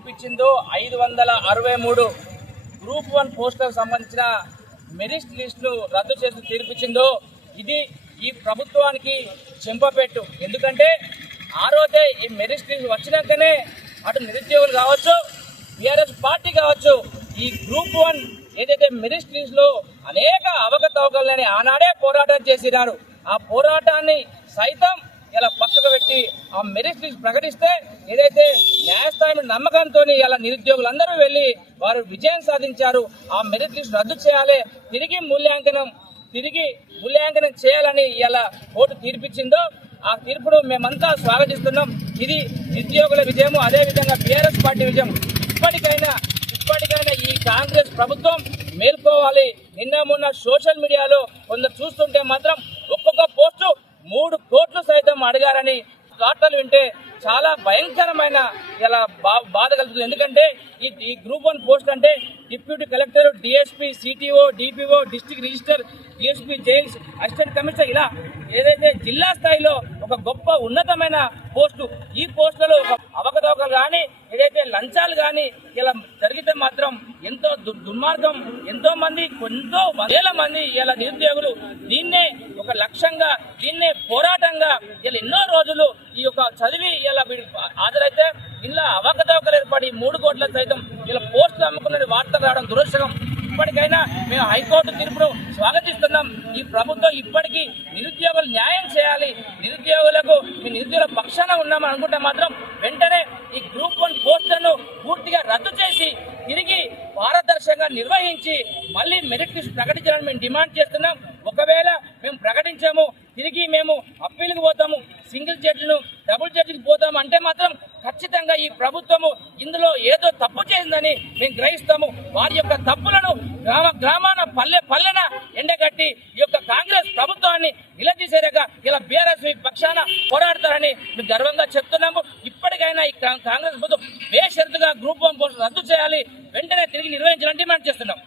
పిలిపించిందో ఐదు వందల అరవై మూడు గ్రూప్ వన్ పోస్టులకు సంబంధించిన మెరిట్ లిస్టును రద్దు చేసి తీర్పిచ్చిందో ఇది ఈ ప్రభుత్వానికి చెంపపెట్టు. ఎందుకంటే ఆ రోజే ఈ మెరిట్ లిస్ట్ వచ్చినాకనే అటు నిరుద్యోగులు కావచ్చు టీఆర్ఎస్ పార్టీ కావచ్చు ఈ గ్రూప్ వన్ ఏదైతే మెరిట్ లిస్ట్లో అనేక అవకతవకలని ఆనాడే పోరాటం చేసినారు. ఆ పోరాటాన్ని సైతం ఇలా పక్కకు పెట్టి ఆ మెరిట్ లిస్ట్ ప్రకటిస్తే ఏదైతే న్యాయస్థానం నమ్మకంతో ఇలా నిరుద్యోగులందరూ వెళ్ళి వారు విజయం సాధించారు ఆ మెరిట్ లిస్ట్ రద్దు చేయాలి తిరిగి మూల్యాంకనం తిరిగి మూల్యాంకనం చేయాలని ఇలా కోర్టు తీర్పిచ్చిందో ఆ తీర్పును మేమంతా స్వాగతిస్తున్నాం. ఇది నిరుద్యోగుల విజయము అదేవిధంగా బీఆర్ఎస్ పార్టీ విజయం. ఇప్పటికైనా ఇప్పటికైనా ఈ కాంగ్రెస్ ప్రభుత్వం మేల్కోవాలి. నిన్న మొన్న సోషల్ మీడియాలో కొందరు చూస్తుంటే మాత్రం ఒక్కొక్క పోస్టు మూడు కోట్లు సైతం అడిగారని వార్తలు వింటే చాలా భయంకరమైన ఇలా బా బాధ కలుగుతుంది. ఎందుకంటే ఈ ఈ గ్రూప్ వన్ పోస్ట్ అంటే deputy collector DSP CTO DPO district registrar DSP jails assistant commissioner ఇలా ఏదైతే జిల్లా స్థాయిలో ఒక గొప్ప ఉన్నతమైన పోస్టు ఈ పోస్టులలో ఒక అవకతవకలు కానీ ఏదైతే లంచాలు కానీ ఇలా జరిగితే మాత్రం ఎంతో దు- దుర్మార్గం ఎంతో మంది ఎంతో వేల మంది ఇలా నిరుద్యోగులు దీన్నే ఒక లక్ష్యంగా దీన్నే పోరాటంగా ఇలా ఎన్నో రోజులు ఈ యొక్క చదివి ఇలా హాజరైతే ఇలా అవకతవకలు ఏర్పడి మూడు కోట్ల సైతం ఇలా పోస్టులు అమ్ముకున్న వార్తలు రావడం దురదృష్టం ఇప్పటికైనా మేము హైకోర్టు తీర్పును స్వాగతిస్తున్నాం. ఈ ప్రభుత్వం ఇప్పటికీ నిరుద్యోగులు న్యాయం చేయాలి. నిరుద్యోగులకు మీ నిరుద్యోగుల పక్షాన ఉన్నామని అనుకుంటే మాత్రం వెంటనే ఈ గ్రూప్ వన్ పోస్టులను పూర్తిగా రద్దు చేసి తిరిగి పారదర్శకంగా నిర్వహించి మళ్ళీ మెరిట్ లిస్ట్ ప్రకటించాలని మేము డిమాండ్ చేస్తున్నాం. ఒకవేళ మేము ప్రకటించాము తిరిగి మేము అప్పీల్కి పోతాము సింగిల్ జడ్జిను డబుల్ జడ్జికి పోతాము అంటే మాత్రం ఖచ్చితంగా ఈ ప్రభుత్వము ఇందులో ఏదో తప్పు చేసిందని మేము గ్రహిస్తాము. వారి యొక్క తప్పులను గ్రామ గ్రామాన పల్లె పల్లెన ఎండగట్టి ఈ యొక్క కాంగ్రెస్ ప్రభుత్వాన్ని నిలదీసేలాగా ఇలా బీఆర్ఎస్ పక్షాన పోరాడతారని మేము గర్వంగా చెప్తున్నాము. ఇప్పటికైనా ఈ కాంగ్రెస్ ప్రభుత్వం బేషరతుగా గ్రూప్ వన్ రద్దు చేయాలి. వెంటనే తిరిగి నిర్వహించాలని డిమాండ్ చేస్తున్నాం.